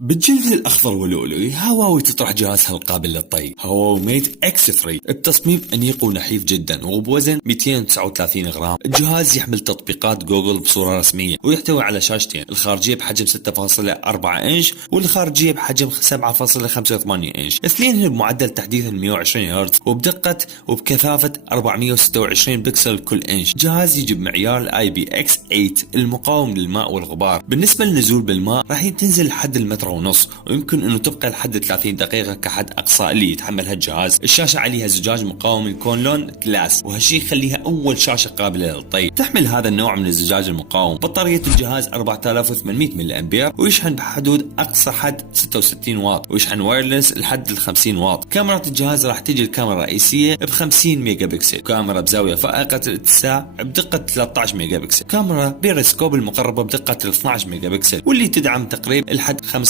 بالجلد الأخضر واللؤلؤي هواوي تطرح جهازها القابل للطي هواوي ميت اكس 3 بتصميم أنيق ونحيف جدا وبوزن 239 غرام. الجهاز يحمل تطبيقات جوجل بصورة رسمية ويحتوي على شاشتين، الخارجية بحجم 6.4 إنش والخارجية بحجم 7.85 إنش، اثنين بمعدل تحديث 120 هرتز وبكثافة 426 بكسل كل إنش. جهاز يجي بمعيار الاي بي اكس 8 المقاوم للماء والغبار. بالنسبة للنزول بالماء راح تنزل لحد المتر ونص، ويمكن انه تبقى لحد 30 دقيقة كحد اقصى اللي يتحملها الجهاز. الشاشة عليها زجاج مقاوم الكونلون كلاس، وهالشي يخليها اول شاشة قابلة للطي. تحمل هذا النوع من الزجاج المقاوم. بطارية الجهاز 4800 ملي امبير، ويشحن بحدود اقصى حد 66 واط، ويشحن وايرلس لحد ال 50 واط. كاميرا الجهاز راح تجي الكاميرا الرئيسية ب 50 ميجا بكسل، كاميرا بزاوية فائقة الاتساع بدقة 13 ميجا بكسل، كاميرا بيرسكوب المقربة بدقة 12 ميجا بكسل، واللي تدعم تقريب لحد 5